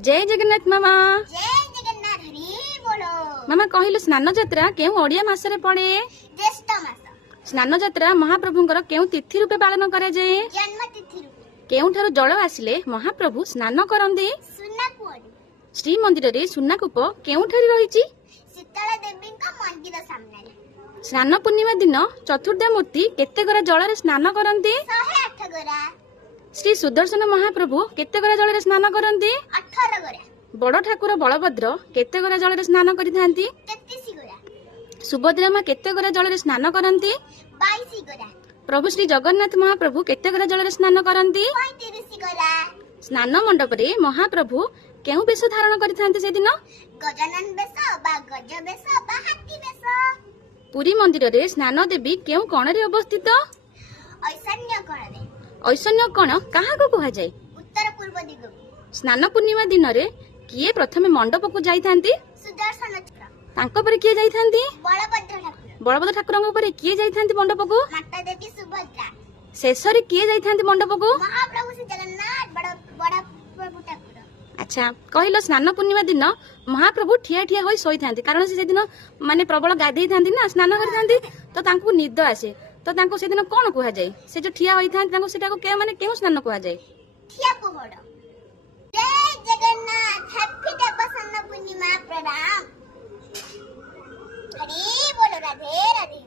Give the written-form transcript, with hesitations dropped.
जय जगन्नाथ मामा। जय जगन्नाथ हरि बोलो। मामा कहलु स्नान यात्रा केउ ओडिया मासरे पड़े? ज्येष्ठ मास। स्नान यात्रा महाप्रभुंकर केउ तिथि रूपे पालन करा जाए? जन्म तिथि रूपे। केउठारु जल आसिले महाप्रभु स्नान करंदी? सुनाकुआडी। श्री मंदिर रे सुनाकूप केउठारी रहिछि? शीतला देवी का मंदिर सामने। स्नान पूर्णिमा दिन चतुर्धा मूर्ति केते गरा जल स्नान करंती? 108 गोरा। श्री सुदर्शन महाप्रभु केते गरा जल स्नान करंती? 18 गोरा। बड़ ठाकुर बलभद्र केते गरा जल स्नान करिथांती? 33 गोरा। सुभद्रा मां केते गरा जल स्नान करंती? 22 गोरा। प्रभु श्री जगन्नाथ महाप्रभु केते गरा जल स्नान करंती? 35 गोरा। स्नान मंडप रे महाप्रभु केउ बेश धारण करिथांती से दिन? गजानन बेश बा गज बेश बा हाथी बेश। पुरी मंदिर रे स्नान देवी केउ कोण रे अवस्थित? ऐशान्य कोण रे। ऐशान्य कोण काहा को कहा जाय? उत्तर पूर्व दिग। स्नान पूर्णिमा दिन रे किए प्रथमे मंडप को जाइथांती? सुदर्शन चक्र। तांको पर किए जाइथांती? बलभद्र ठाकुर। बलभद्र ठाकुरଙ୍କ पर किए जाइथांती मंडप को? माता देवी सुभद्रा। शेष रे किए जाइथांती मंडप को? महाप्रभु श्री जगन्नाथ बड़ा प्रभु ठाकुर। अच्छा कहलो स्नान पूर्णिमा दिन महाप्रभु ठिया ठिया होई सोइथांती कारण से दिन माने प्रबल गाधेई थांती ना स्नान करिथांती तो तांको निद आसे तो तांको से दिन कोन कुहा जाय से जो ठिया होई थांती तांको सेटा को के माने केउ स्नान कुहा जाय? ठिया पहड़। जय जगन्नाथ हैप्पी देवस्नान पूर्णिमा प्रणाम। हरि बोलो राधे राधे।